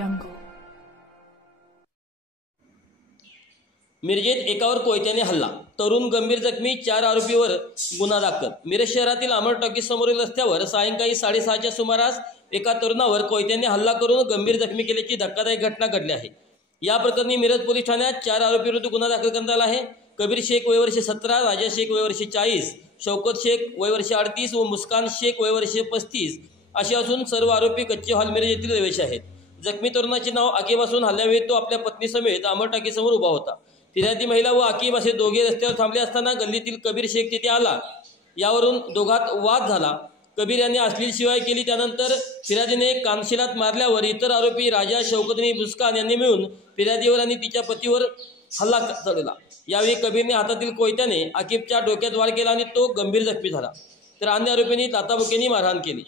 jungle. मिरजेत एकावर कोयत्याने हल्ला, तरुण गंभीर जखमी, 4 आरोपीवर गुन्हा दाखल. मिरज शहरातील अमर टॉकीज समोरील रस्त्यावर सायंकाळी 6:30च्या सुमारास एका तरुणावर कोयत्याने हल्ला करून गंभीर जखमी केल्याची धक्कादायक घटना घडली आहे. या प्रकरणी मिरज पोलीस ठाण्यात 4 आरोपींविरुद्ध गुन्हा दाखल करण्यात आला आहे. कबीर शेख वय वर्ष 17, राजा शेख वय वर्ष 40, शौकत शेख वय वर्ष 38 व मुस्कान शेख वय वर्ष 35 असे असून सर्व आरोपी कच्चे हॉल मिरज येथील रहिवासी आहेत. जखमी तरुणाचे नाव आकिब असून हल्ल्यावेळी तो आपल्या पत्नीसमेत अमर टाकी समोर उभा होता. फिर्यादी महिला व आकिब असे दोघे रस्त्यावर थांबले असताना गल्लीतील कबीर शेख तिथे आला. यावरून दोघात वाद झाला. कबीर यांनी अश्लील शिवाय केली. त्यानंतर फिर्यादीने कानशिलात मारल्यावर इतर आरोपी राजा, शौकत आणि मुस्कान यांनी मिळून फिर्यादीवर आणि तिच्या पतीवर हल्ला चढवला. यावेळी कबीरने हातातील कोयत्याने आकिबच्या डोक्यात वार केला आणि तो गंभीर जखमी झाला. तर अन्य आरोपींनी ताताबुक्याने मारहाण केली.